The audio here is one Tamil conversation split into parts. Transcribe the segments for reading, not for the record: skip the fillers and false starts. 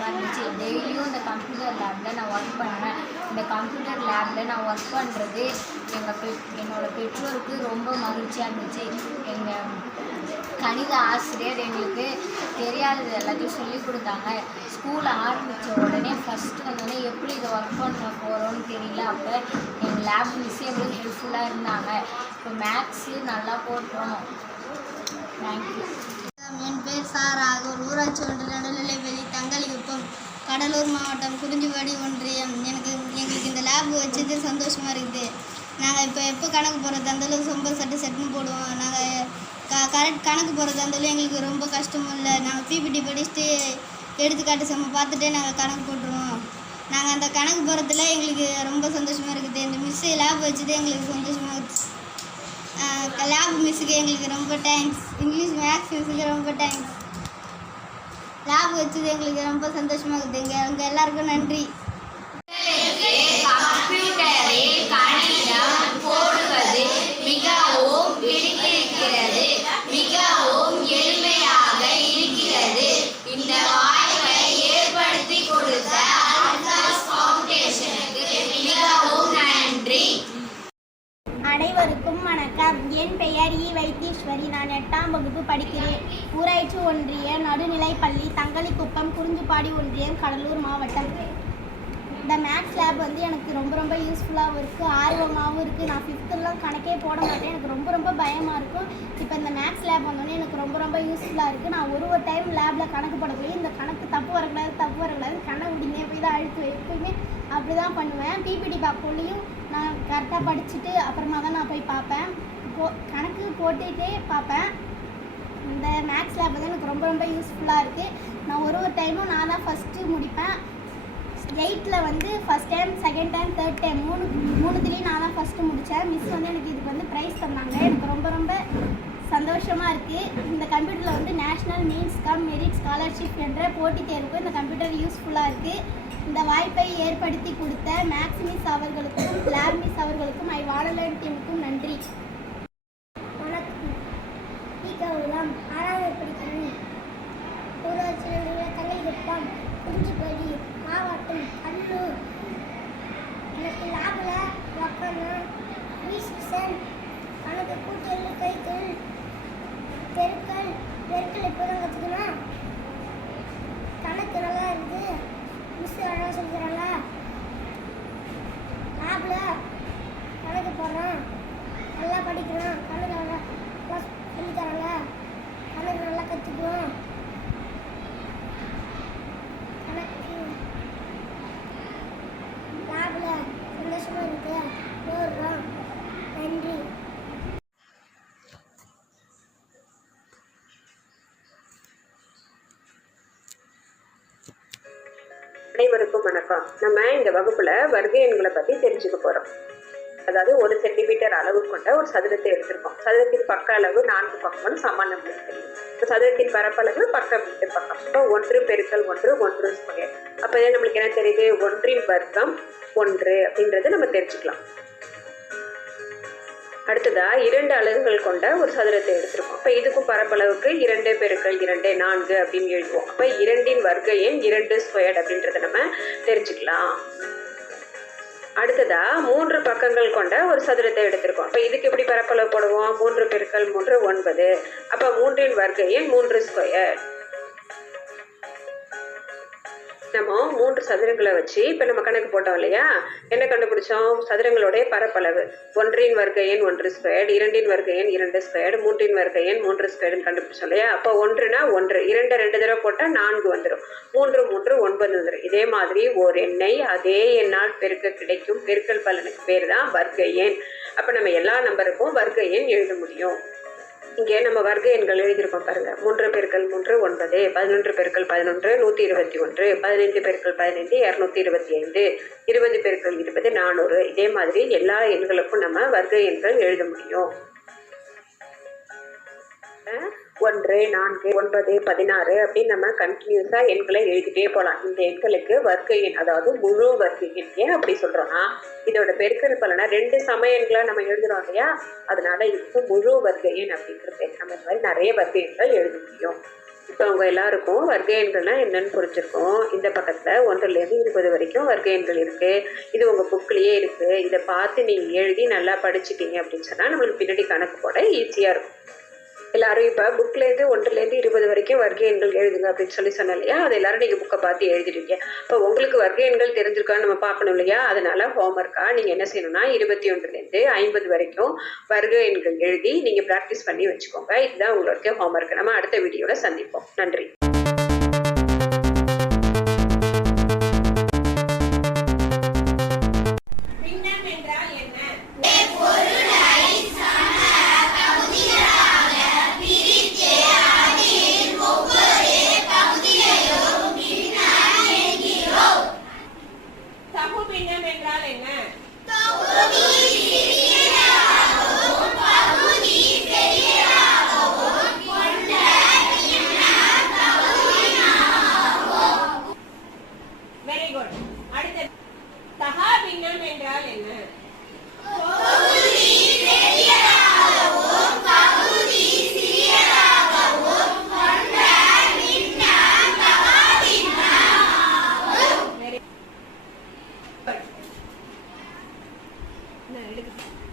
சந்தோஷமாக இருந்துச்சு. டெய்லியும் இந்த கம்ப்யூட்டர் லேபில் நான் ஒர்க் பண்ணுவேன். இந்த கம்ப்யூட்டர் லேபில் நான் ஒர்க் பண்ணுறது என்னோடய பெற்றோருக்கு ரொம்ப மகிழ்ச்சியாக இருந்துச்சு. எங்கள் கணித ஆசிரியர் எங்களுக்கு தெரியாதது எல்லாத்தையும் சொல்லிக் கொடுத்தாங்க. ஸ்கூல் ஆரம்பித்த உடனே ஃபஸ்ட்டு வந்தோடனே எப்படி இதை ஒர்க் பண்ண போகிறோன்னு தெரியல. அப்போ எங்கள் லேப் மிஸ்ஸே எங்களுக்கு ஹெல்ப்ஃபுல்லாக இருந்தாங்க. இப்போ மேக்ஸு நல்லா போட்டோம். தேங்க்யூ. என் பேர் சாராகூர், ஊராட்சி ஒன்று நடுநிலைப்பள்ளி தங்கலிகுப்பம், கடலூர் மாவட்டம், குறிஞ்சிப்பாடி ஒன்றியம். எங்களுக்கு இந்த லேப் வச்சது சந்தோஷமாக இருக்குது. நாங்கள் எப்போ கணக்கு போடுறதா இருந்தாலும் ரொம்ப சட்டுன்னு போடுவோம். நாங்கள் கரெக்ட் கணக்கு போடுறதா இருந்தாலும் எங்களுக்கு ரொம்ப கஷ்டமும் இல்லை. நாங்கள் பிபிடி படிச்சுட்டு எடுத்துக்காட்டு செம்ம பார்த்துட்டே நாங்கள் கணக்கு போட்டுருவோம். நாங்கள் அந்த கணக்கு போடுறதுல எங்களுக்கு ரொம்ப சந்தோஷமாக இருக்குது. இந்த மிஸ்ஸு லேப் வச்சது எங்களுக்கு சந்தோஷமாக இருக்குது. லேப் மிஸ்ஸுக்கு எங்களுக்கு ரொம்ப தேங்க்ஸ். இங்கிலீஷ் மேக்ஸ் மிஸ்ஸுக்கு ரொம்ப தேங்க்ஸ். லேப் வச்சது எங்களுக்கு ரொம்ப சந்தோஷமாக இருக்குது. உங்கள் எல்லாருக்கும் நன்றி. மிகவும் பிடித்திருக்கிறது, மிகவும் எளிமையாக இருக்கிறது. இந்த வாய்ப்பை ஏற்படுத்தி கொடுத்த அல்காஸ் ஃபவுண்டேஷனுக்கு மிகவும் நன்றி. அனைவருக்கும் வணக்கம். என் பெயர் வைத்தீஸ்வரி. நான் 8ஆம் வகுப்பு படிக்கிறேன். ஊராட்சி ஒன்றிய நடுநிலைப்பள்ளி தங்கலிக்குப்பம், குறிஞ்சிப்பாடி ஒன்றியம், கடலூர் மாவட்டம். இந்த மேக்ஸ் லேப் எனக்கு ரொம்ப யூஸ்ஃபுல்லாகவும் இருக்குது, ஆர்வமாகவும் இருக்குது. நான் 5th கணக்கே போட மாட்டேன். எனக்கு ரொம்ப பயமாக இருக்கும். இப்போ இந்த மேக்ஸ் லேப் வந்தோடனே எனக்கு ரொம்ப யூஸ்ஃபுல்லாக இருக்குது. நான் ஒரு டைம் லேபில் கணக்கு போட போய் இந்த கணக்கு தப்பு வரக்கூடாது கண்ணை முடிங்க போய் தான் அழுத்துவேன். எப்போயுமே அப்படி தான் பண்ணுவேன். பிபிடி பார்க்கலையும் நான் கரெக்டாக படிச்சுட்டு அப்புறமா தான் நான் போய் பார்ப்பேன். கணக்கு போட்டுகிட்டே பார்ப்பேன். இந்த மேக்ஸ் லேப் எனக்கு ரொம்ப யூஸ்ஃபுல்லாக இருக்குது. நான் ஒரு டைமும் நான் தான் ஃபஸ்ட்டு முடிப்பேன். 8ல் first time, second time, third time மூணுத்துலேயும் நான் தான் ஃபஸ்ட்டு முடித்தேன். மிஸ் எனக்கு இதுக்கு ப்ரைஸ் தந்தாங்க. எனக்கு ரொம்ப சந்தோஷமாக இருக்குது. இந்த கம்ப்யூட்டரில் national means come merit scholarship என்ற போட்டித் தேர்வுக்கு இந்த கம்ப்யூட்டர் யூஸ்ஃபுல்லாக இருக்குது. இந்த வாய்ப்பை ஏற்படுத்தி கொடுத்த மேக்ஸ் மிஸ் அவர்களுக்கும் லேப் மிஸ் அவர்களுக்கும் வாடலன் டீமுக்கும் நன்றி. வணக்கம். ஈகவுலாம் 6வது படிக்கிறேன். ஊராட்சி தங்கலிகுப்பம், குறிஞ்சிப்பாடி மாவட்டம், கடலூர். எனக்கு லேபில் உட்காந்து ரீசன் கணக்கு, கூட்டல், கழித்தல், பெருக்கல் இப்போ தான் கற்றுக்கணும். கணக்கு நல்லா இருக்குது. மிஸ்ஸு அழகாக சொல்லிக்கிறாங்க. லேபில் கணக்கு போடுறோம், நல்லா படிக்கிறோம். கணக்கு நல்லா சொல்லித்தராங்க. கணக்கு நல்லா கற்றுக்குவோம். லேபில் சந்தோஷமாக இருக்குது. போடுறோம். நன்றி. அனைவருக்கும் வணக்கம். நம்ம இந்த வகுப்புல வர்க்க எண்களை பத்தி தெரிஞ்சுக்க போறோம். அதாவது 1 சென்டிமீட்டர் அளவு கொண்ட ஒரு சதுரத்தை எடுத்திருக்கோம். சதுரத்தின் பக்க அளவு 4 பக்கம் சமம் நம்மளுக்கு தெரியும். சதுரத்தின் பரப்பளவு பக்கம் மீட்டர் பக்கம். இப்போ 1 பெருக்கல் 1 1 ஸ்கொயர். அப்ப நம்மளுக்கு என்ன தெரியுது? 1 வர்க்கம் 1 அப்படின்றது நம்ம தெரிஞ்சுக்கலாம். அடுத்ததா 2 அலகுகள் கொண்ட ஒரு சதுரத்தை எடுத்திருக்கோம். அப்ப இதுக்கும் பரப்பளவுக்கு 2 பெருக்கல் 2 4 அப்படின்னு எழுதுவோம். அப்ப 2 வர்க்க எண் 2 ஸ்கொயர்ட் அப்படின்றத நம்ம தெரிஞ்சுக்கலாம். அடுத்ததா 3 பக்கங்கள் கொண்ட ஒரு சதுரத்தை எடுத்திருக்கோம். அப்ப இதுக்கு எப்படி பரப்பளவு போடுவோம்? 3 பெருக்கல் 3 9. அப்ப 3 வர்க்க எண் 3 ஸ்கொயர். நம்ம 3 சதுரங்களை வச்சு இப்ப நம்ம கணக்கு போட்டோம் இல்லையா? என்ன கண்டுபிடிச்சோம்? சதுரங்களுடைய பரப்பளவு 1 வர்க்க எண் 1 ஸ்கொயர், 2 வர்க்க எண் 2 ஸ்கொயர், 3 வர்க்க எண் 3 ஸ்கொயர்னு கண்டுபிடிச்சோம் இல்லையா? அப்போ 1னா 1, 2 தடவை போட்டா 4 வந்துடும். 3 3 9 வந்துடும். இதே மாதிரி ஒரு எண்ணை அதே எண்ணால் பெருக்க கிடைக்கும் பெருக்கல் பலனுக்கு பேர் தான் வர்க்க எண். அப்ப நம்ம எல்லா நம்பருக்கும் வர்க்க எண் எழுத முடியும். இங்கே நம்ம வர்க்க எண்கள் எழுதியிருக்கோம் பாருங்க. 3 பெருக்கல் 3 9, 11 பெருக்கல் 11 121, 15 பெருக்கல் 15 225, 20 பெருக்கல் 20 400. இதே மாதிரி எல்லா எண்களுக்கும் நம்ம வர்க்க எண்கள் எழுத முடியும். 1 4 9 16 அப்படின்னு நம்ம கண்டினியூஸா எண்களை எழுதிட்டே போகலாம். இந்த எண்களுக்கு வர்க்க எண், அதாவது முழு வர்க்க எண். ஏன் அப்படி சொல்றோம்னா, இதோட பெருக்கல் பலனா 2 சம எண்களை நம்ம எழுதுறோம் இல்லையா? அதனால இதுக்கு முழு வர்க்க எண் அப்படின்ற பேர். நம்ம இந்த மாதிரி நிறைய வர்க்க எண்கள் எழுத முடியும். இப்போ அவங்க எல்லாருக்கும் வர்க்க எண்கள்னா என்னன்னு புரிஞ்சிருக்கோம். இந்த பக்கத்தில் 1லேருந்து 20 வரைக்கும் வர்க்க எண்கள் இருக்குது. இது உங்கள் புக்லேயே இருக்குது. இதை பார்த்து நீங்கள் எழுதி நல்லா படிச்சிட்டீங்க அப்படின்னு சொன்னால் நம்மளுக்கு பின்னாடி கணக்கு போட ஈஸியாக இருக்கும். எல்லாரும் இப்போ புக்லேருந்து 1லேருந்து 20 வரைக்கும் வர்க்க எண்கள் எழுதுங்க அப்படின்னு சொன்னேன் இல்லையா, அது எல்லாரும் நீங்கள் புக்கை பார்த்து எழுதிடுவீங்க. இப்போ உங்களுக்கு வர்க்க எண்கள் தெரிஞ்சிருக்கான்னு நம்ம பார்க்கணும் இல்லையா, அதனால ஹோம்ஒர்க்காக நீங்கள் என்ன செய்யணும்னா 21லேருந்து 50 வரைக்கும் வர்க்க எண்கள் எழுதி நீங்கள் ப்ராக்டிஸ் பண்ணி வச்சுக்கோங்க. இதுதான் உங்களுக்கு ஹோம்ஒர்க். நம்ம அடுத்த வீடியோவில் சந்திப்போம். நன்றி.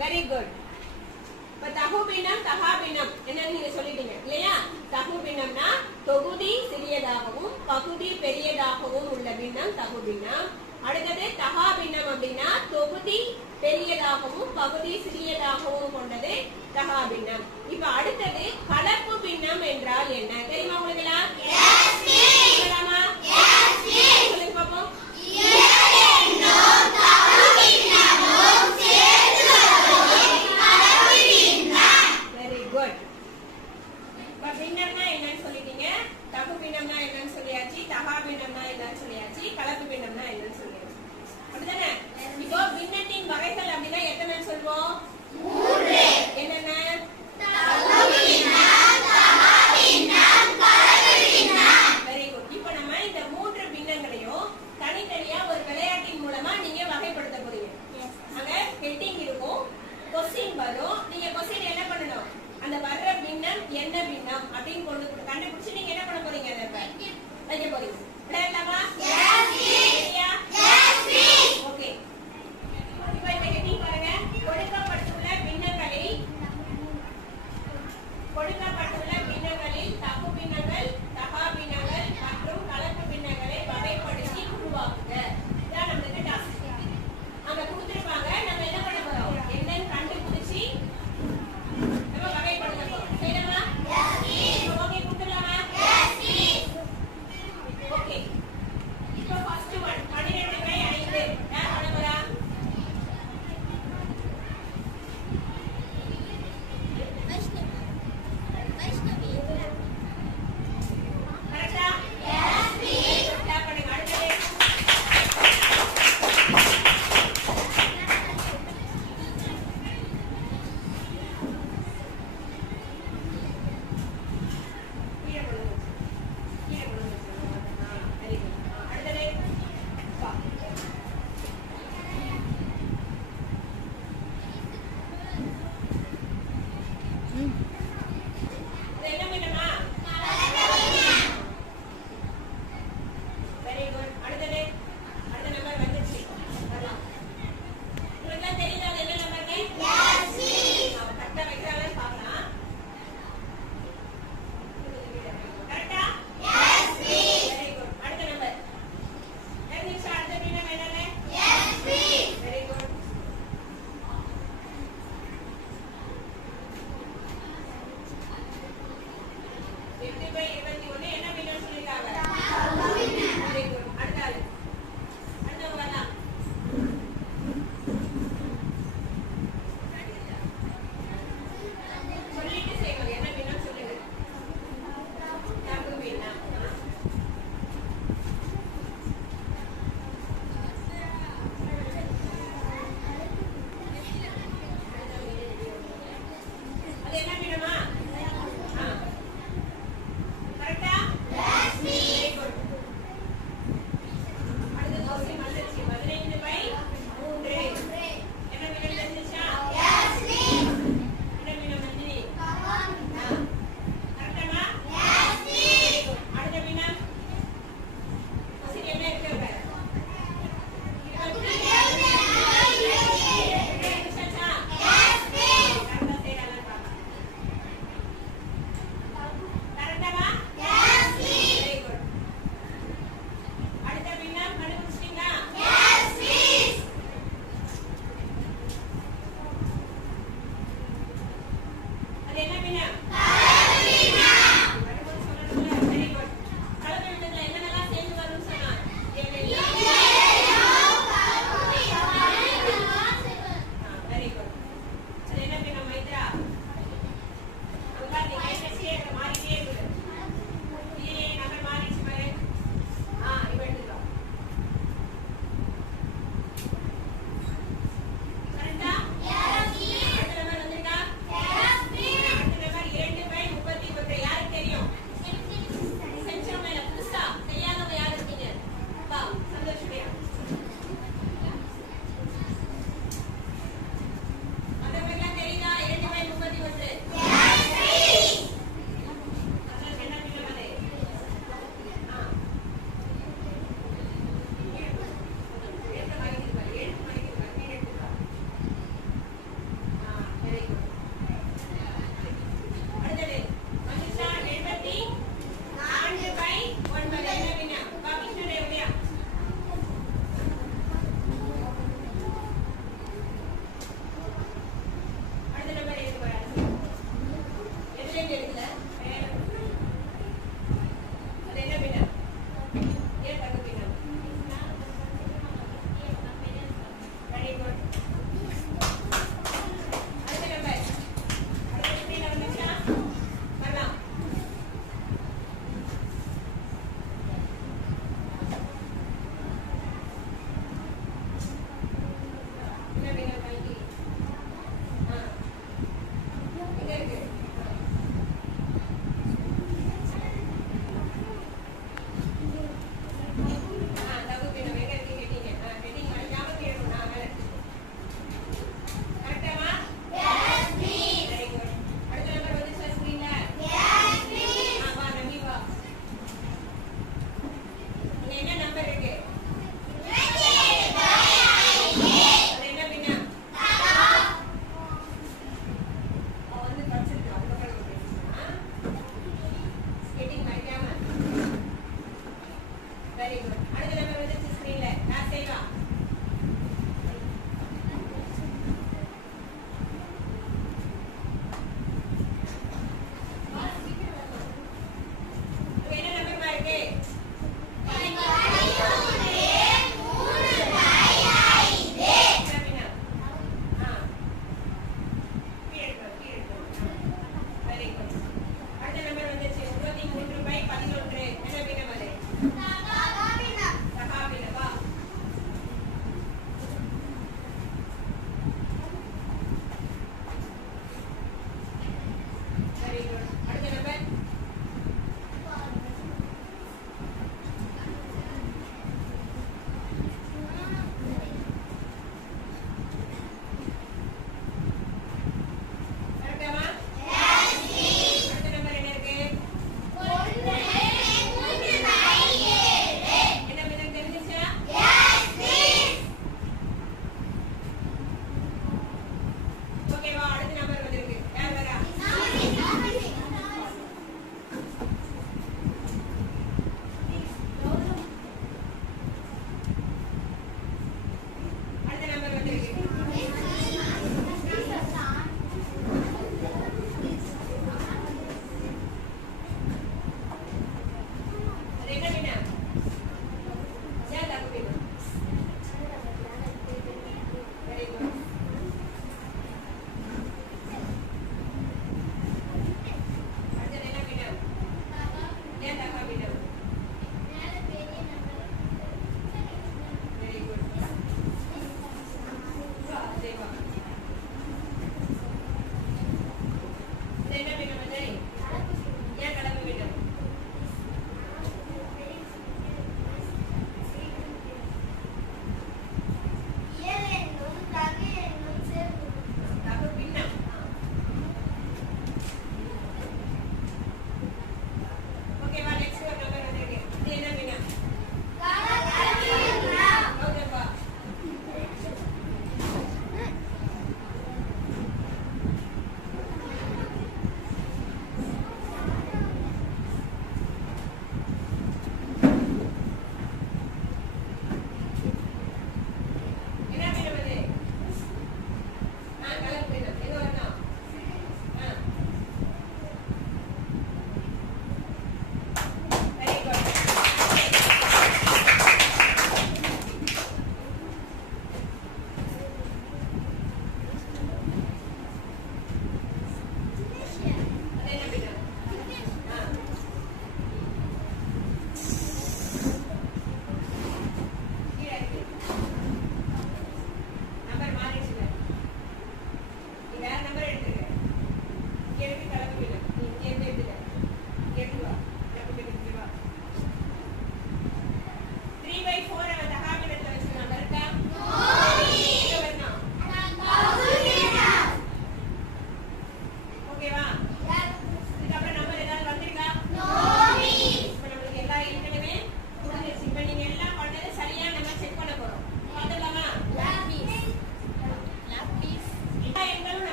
Very good. இப்ப தகுபின்னம் தகாபின்னம் என்னன்னு நீங்க சொல்லிட்டீங்க இல்லையா? தகுபின்னம்னா தொகுதி சிறியதாகவும் பகுதி பெரியதாகவும் உள்ள பின்னம் தகுபின்னம். அடுத்தது தகாபின்னம் அப்படின்னா தொகுதி பெரியதாகவும் பகுதி சிறியதாகவும் கொண்டது தகாபின்னம். இப்ப அடுத்தது கலப்பு பின்னம் என்றால் என்ன தெரியுமா உங்களுக்கு?